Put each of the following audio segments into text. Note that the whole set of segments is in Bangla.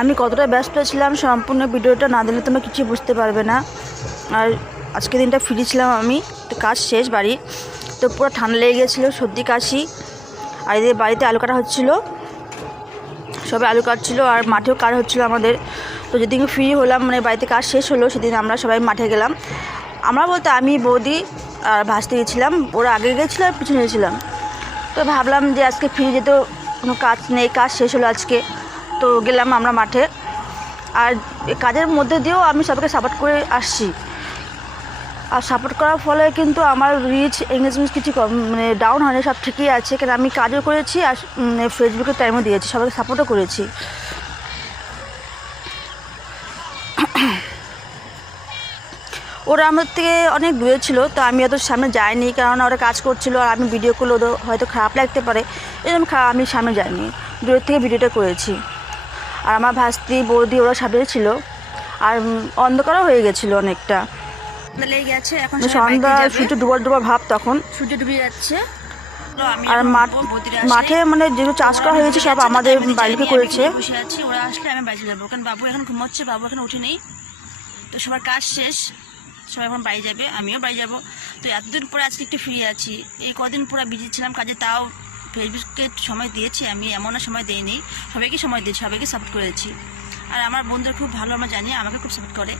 আমি কতটা ব্যস্ত ছিলাম সম্পূর্ণ ভিডিওটা না দিলে তোমরা কিছু বুঝতে পারবে না। আর আজকে দিনটা ফ্রি ছিলাম আমি, তো কাজ শেষ বাড়ি, তো পুরো ঠান্ডা লেগে গেছিলো, সর্দি কাশি। আর এদের বাড়িতে আলু কাটা হচ্ছিলো, সবাই আলু কাটছিলো আর মাঠেও কাজ হচ্ছিলো আমাদের। তো যেদিন ফ্রি হলাম, মানে বাড়িতে কাজ শেষ হলো, সেদিন আমরা সবাই মাঠে গেলাম। আমরা বলতে আমি, বৌদি আর ভাসতে গেছিলাম, ওরা আগে গেছিলো আর পিছনে গেছিলাম। তো ভাবলাম যে আজকে ফ্রি, যেহেতু কোনো কাজ নেই, কাজ শেষ হলো আজকে, তো গেলাম আমরা মাঠে। আর কাজের মধ্যে দিয়েও আমি সবাইকে সাপোর্ট করে আসছি। আর সাপোর্ট করার ফলে কিন্তু আমার রিচ এঙ্গেজমেন্ট কিছু মানে ডাউন হয়নি, সব ঠিকই আছে। কারণ আমি কাজও করেছি আর ফেসবুকে টাইমও দিয়েছি, সবাইকে সাপোর্টও করেছি। ওরা আমার থেকে অনেক দূরে ছিল, তো আমি অত সামনে যাইনি, কারণ ওরা কাজ করছিল আর আমি ভিডিও করলে ওদের হয়তো খারাপ লাগতে পারে, এরকম আমি সামনে যাইনি, দূরের থেকে ভিডিওটা করেছি। আর আমার ভাস্তি বৌদি ওরা সামনে ছিল, আর অন্ধকারও হয়ে গেছিলো অনেকটা, লেগে গেছে। এখন সন্ধ্যা, সূর্য ডুবার ভাব, তখন সূর্য ডুবে যাচ্ছে। আর মাঠে মানে যেগুলো চাষ করা হয়েছে সব আমাদের বাড়িতে করেছে। বসে আছি, ওরা আসলে আমি বাড়ি যাবো, কারণ বাবু এখন ঘুমোচ্ছে, বাবু এখন উঠে নেই। তো সবার কাজ শেষ, সবাই এখন বাড়ি যাবে, আমিও বাড়ি যাব। তো এতদিন পরে আজকে একটু ফ্রি আছি, এই কদিন পুরো বিজি ছিলাম কাজে, তাও ফেসবুককে সময় দিয়েছি আমি, এমন সময় দেইনি, সবাইকে সময় দিয়েছি, সবাইকে সাপোর্ট করেছি। আর আমার বন্ধুরা খুব ভালো, আমরা জানি, আমাকে খুব সাপোর্ট করে।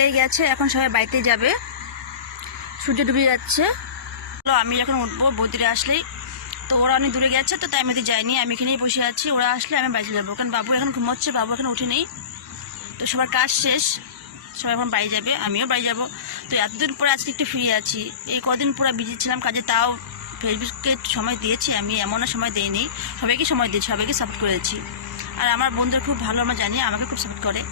লেগে গেছে, এখন সবাই বাড়িতে যাবে, সূর্য ডুবে যাচ্ছে। আমি যখন উঠবো বৌদিরা আসলেই, তো ওরা অনেক দূরে গেছে, তো তাই আমি যাইনি, আমি এখানেই বসে আছি। ওরা আসলে আমি বাড়ি যাবো, কারণ বাবু এখন ঘুমোচ্ছে, বাবু এখন উঠে নেই। তো সবার কাজ শেষ, সবাই এখন বাড়ি যাবে, আমিও বাড়ি যাব। তো এতদিন পরে আজকে একটু ফ্রি আছি, এই কদিন পুরো বিজি ছিলাম কাজে, তাও ফেসবুককে সময় দিয়েছি আমি, এমন সময় দেইনি, সবাইকে সময় দিয়েছি, সবাইকে সাপোর্ট করেছি। আর আমার বন্ধুরা খুব ভালো, আমরা জানি, আমাকে খুব সাপোর্ট করে।